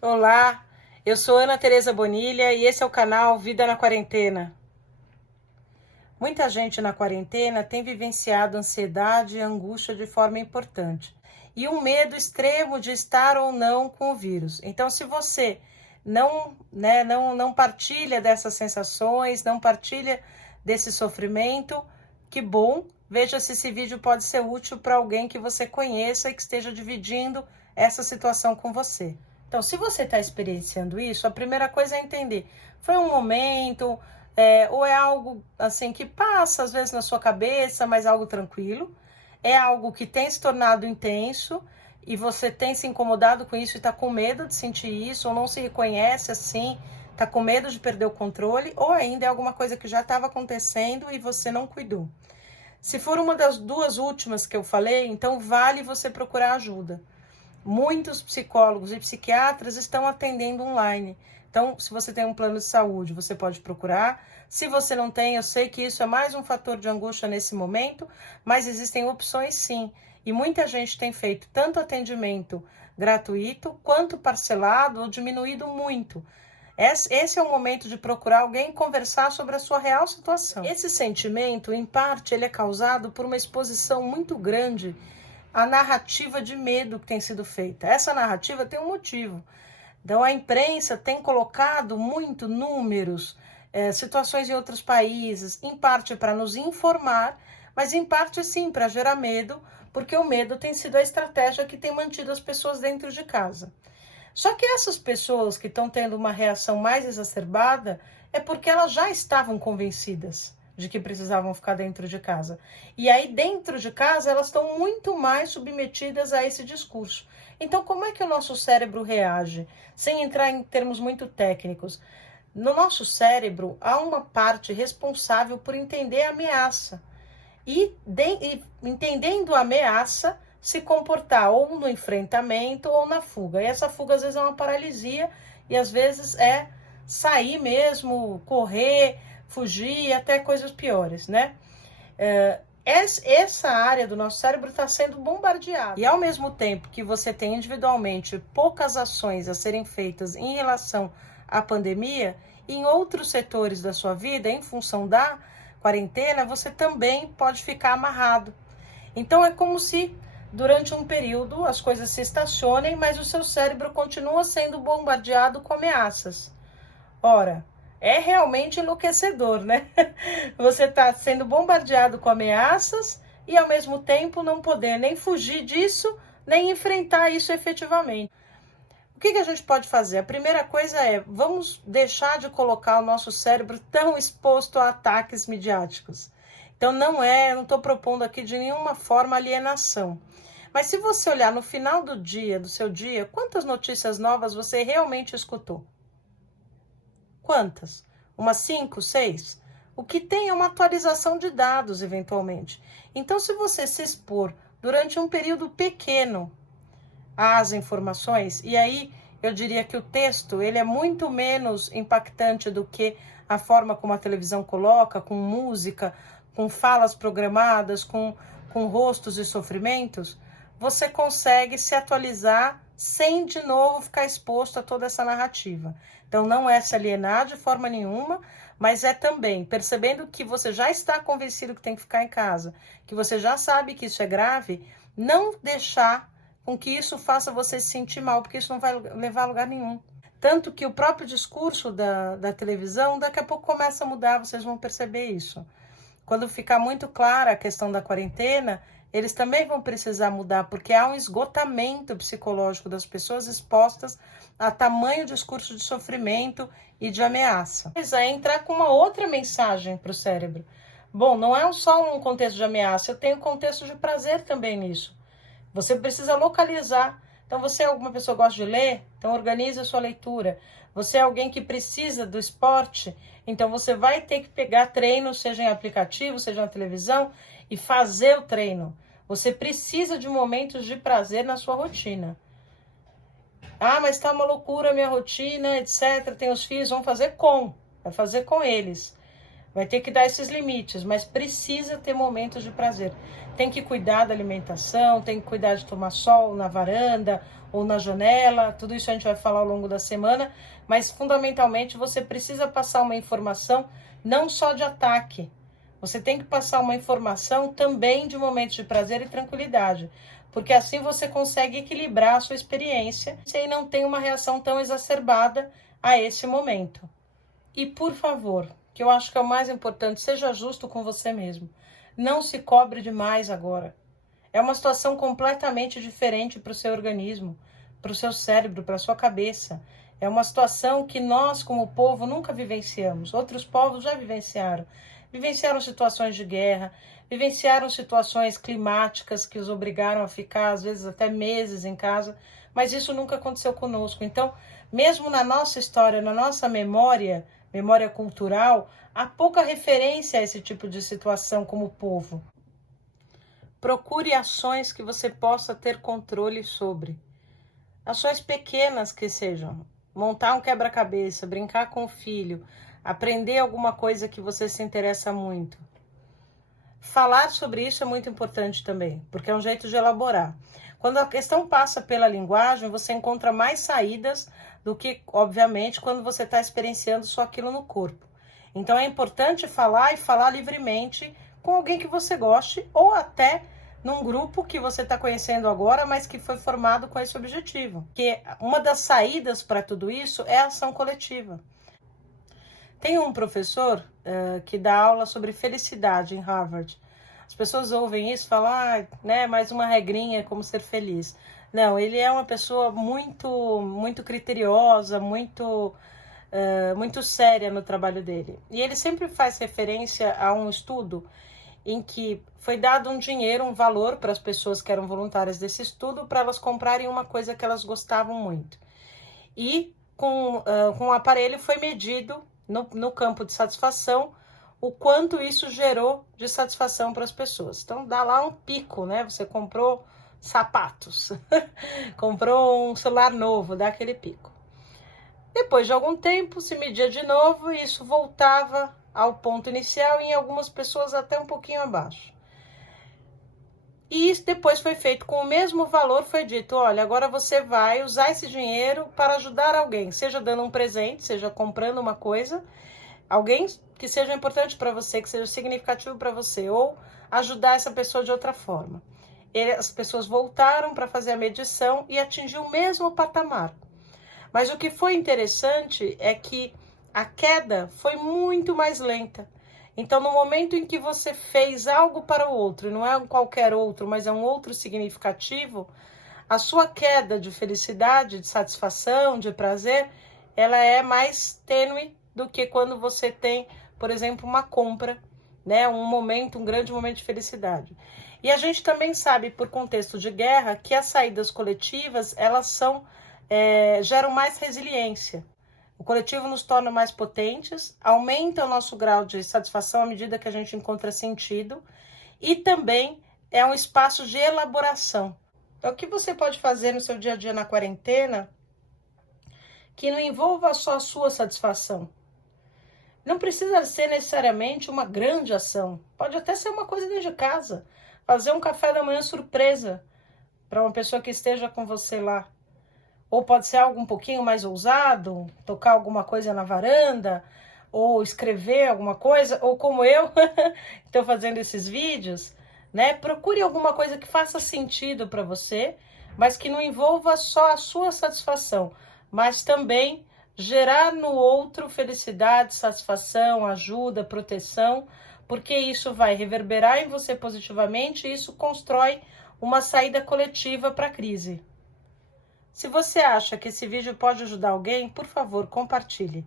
Olá, eu sou Ana Tereza Bonilha e esse é o canal Vida na Quarentena. Muita gente na quarentena tem vivenciado ansiedade e angústia de forma importante e um medo extremo de estar ou não com o vírus. Então, se você não partilha dessas sensações, não partilha desse sofrimento, que bom, veja se esse vídeo pode ser útil para alguém que você conheça e que esteja dividindo essa situação com você. Então, se você está experienciando isso, a primeira coisa é entender, foi um momento, ou é algo assim que passa às vezes na sua cabeça, mas algo tranquilo, é algo que tem se tornado intenso e você tem se incomodado com isso e está com medo de sentir isso, ou não se reconhece assim, está com medo de perder o controle, ou ainda é alguma coisa que já estava acontecendo e você não cuidou. Se for uma das duas últimas que eu falei, então vale você procurar ajuda. Muitos psicólogos e psiquiatras estão atendendo online. Então, se você tem um plano de saúde, você pode procurar. Se você não tem, eu sei que isso é mais um fator de angústia nesse momento, mas existem opções sim. E muita gente tem feito tanto atendimento gratuito, quanto parcelado ou diminuído muito. Esse é o momento de procurar alguém e conversar sobre a sua real situação. Esse sentimento, em parte, ele é causado por uma exposição muito grande à narrativa de medo que tem sido feita. Essa narrativa tem um motivo. Então, a imprensa tem colocado muito números, situações em outros países, em parte para nos informar, mas em parte sim para gerar medo, porque o medo tem sido a estratégia que tem mantido as pessoas dentro de casa. Só que essas pessoas que estão tendo uma reação mais exacerbada é porque elas já estavam convencidas de que precisavam ficar dentro de casa. E aí, dentro de casa, elas estão muito mais submetidas a esse discurso. Então, como é que o nosso cérebro reage? Sem entrar em termos muito técnicos. No nosso cérebro, há uma parte responsável por entender a ameaça. E entendendo a ameaça, se comportar ou no enfrentamento ou na fuga. E essa fuga às vezes é uma paralisia e às vezes é sair mesmo, correr, fugir, até coisas piores, né? Essa área do nosso cérebro está sendo bombardeada. E ao mesmo tempo que você tem individualmente poucas ações a serem feitas em relação à pandemia, em outros setores da sua vida, em função da quarentena, você também pode ficar amarrado. Então é como se durante um período as coisas se estacionem, mas o seu cérebro continua sendo bombardeado com ameaças. Ora, é realmente enlouquecedor, né? Você está sendo bombardeado com ameaças e ao mesmo tempo não poder nem fugir disso, nem enfrentar isso efetivamente. O que a gente pode fazer? A primeira coisa é, vamos deixar de colocar o nosso cérebro tão exposto a ataques midiáticos. Então não estou propondo aqui de nenhuma forma alienação. Mas se você olhar no final do seu dia, quantas notícias novas você realmente escutou? Quantas? Umas 5, 6? O que tem é uma atualização de dados, eventualmente. Então, se você se expor durante um período pequeno às informações, e aí eu diria que o texto ele é muito menos impactante do que a forma como a televisão coloca, com música, com falas programadas, com rostos e sofrimentos, você consegue se atualizar sem de novo ficar exposto a toda essa narrativa. Então não é se alienar de forma nenhuma, mas é também percebendo que você já está convencido que tem que ficar em casa, que você já sabe que isso é grave, não deixar com que isso faça você se sentir mal, porque isso não vai levar a lugar nenhum. Tanto que o próprio discurso da televisão daqui a pouco começa a mudar, vocês vão perceber isso. Quando ficar muito clara a questão da quarentena, eles também vão precisar mudar, porque há um esgotamento psicológico das pessoas expostas a tamanho discurso de sofrimento e de ameaça. Mas é entrar com uma outra mensagem para o cérebro. Bom, não é só um contexto de ameaça, eu tenho contexto de prazer também nisso. Você precisa localizar. Então, você é alguma pessoa que gosta de ler? Então, organize a sua leitura. Você é alguém que precisa do esporte? Então, você vai ter que pegar treino, seja em aplicativo, seja na televisão, e fazer o treino. Você precisa de momentos de prazer na sua rotina. Ah, mas tá uma loucura a minha rotina, etc. Tem os filhos, vão fazer vai fazer com eles. vai ter que dar esses limites, mas precisa ter momentos de prazer. Tem que cuidar da alimentação, tem que cuidar de tomar sol na varanda ou na janela, tudo isso a gente vai falar ao longo da semana, mas fundamentalmente você precisa passar uma informação não só de ataque, você tem que passar uma informação também de momentos de prazer e tranquilidade, porque assim você consegue equilibrar a sua experiência e não tem uma reação tão exacerbada a esse momento. E por favor, que eu acho que é o mais importante, seja justo com você mesmo. Não se cobre demais agora. É uma situação completamente diferente para o seu organismo, para o seu cérebro, para a sua cabeça. É uma situação que nós, como povo, nunca vivenciamos. Outros povos já vivenciaram. Vivenciaram situações de guerra, vivenciaram situações climáticas que os obrigaram a ficar, às vezes, até meses em casa, mas isso nunca aconteceu conosco. Então, mesmo na nossa história, na nossa memória cultural, há pouca referência a esse tipo de situação como povo. Procure ações que você possa ter controle sobre. Ações pequenas que sejam. Montar um quebra-cabeça, brincar com o filho, aprender alguma coisa que você se interessa muito. Falar sobre isso é muito importante também, porque é um jeito de elaborar. Quando a questão passa pela linguagem, você encontra mais saídas do que, obviamente, quando você está experienciando só aquilo no corpo. Então é importante falar e falar livremente com alguém que você goste ou até num grupo que você está conhecendo agora, mas que foi formado com esse objetivo. Porque uma das saídas para tudo isso é a ação coletiva. Tem um professor que dá aula sobre felicidade em Harvard. As pessoas ouvem isso e falam, né, mais uma regrinha, como ser feliz. Não, ele é uma pessoa muito criteriosa, muito séria no trabalho dele. E ele sempre faz referência a um estudo em que foi dado um dinheiro, um valor para as pessoas que eram voluntárias desse estudo, para elas comprarem uma coisa que elas gostavam muito. E com o aparelho foi medido no campo de satisfação o quanto isso gerou de satisfação para as pessoas. Então dá lá um pico, né? Você comprou sapatos, comprou um celular novo, dá aquele pico. Depois de algum tempo se media de novo e isso voltava ao ponto inicial e em algumas pessoas até um pouquinho abaixo. E isso depois foi feito com o mesmo valor, foi dito, olha, agora você vai usar esse dinheiro para ajudar alguém, seja dando um presente, seja comprando uma coisa, alguém que seja importante para você, que seja significativo para você, ou ajudar essa pessoa de outra forma. As pessoas voltaram para fazer a medição e atingiu o mesmo patamar. Mas o que foi interessante é que a queda foi muito mais lenta. Então, no momento em que você fez algo para o outro, não é um qualquer outro, mas é um outro significativo, a sua queda de felicidade, de satisfação, de prazer, ela é mais tênue do que quando você tem, por exemplo, uma compra, né? Um grande momento de felicidade. E a gente também sabe, por contexto de guerra, que as saídas coletivas, elas geram mais resiliência. O coletivo nos torna mais potentes, aumenta o nosso grau de satisfação à medida que a gente encontra sentido e também é um espaço de elaboração. Então, o que você pode fazer no seu dia a dia na quarentena que não envolva só a sua satisfação? Não precisa ser necessariamente uma grande ação, pode até ser uma coisa dentro de casa, fazer um café da manhã surpresa para uma pessoa que esteja com você lá. Ou pode ser algo um pouquinho mais ousado, tocar alguma coisa na varanda, ou escrever alguma coisa, ou como eu, estou fazendo esses vídeos, né? Procure alguma coisa que faça sentido para você, mas que não envolva só a sua satisfação, mas também gerar no outro felicidade, satisfação, ajuda, proteção, porque isso vai reverberar em você positivamente e isso constrói uma saída coletiva para a crise. Se você acha que esse vídeo pode ajudar alguém, por favor, compartilhe.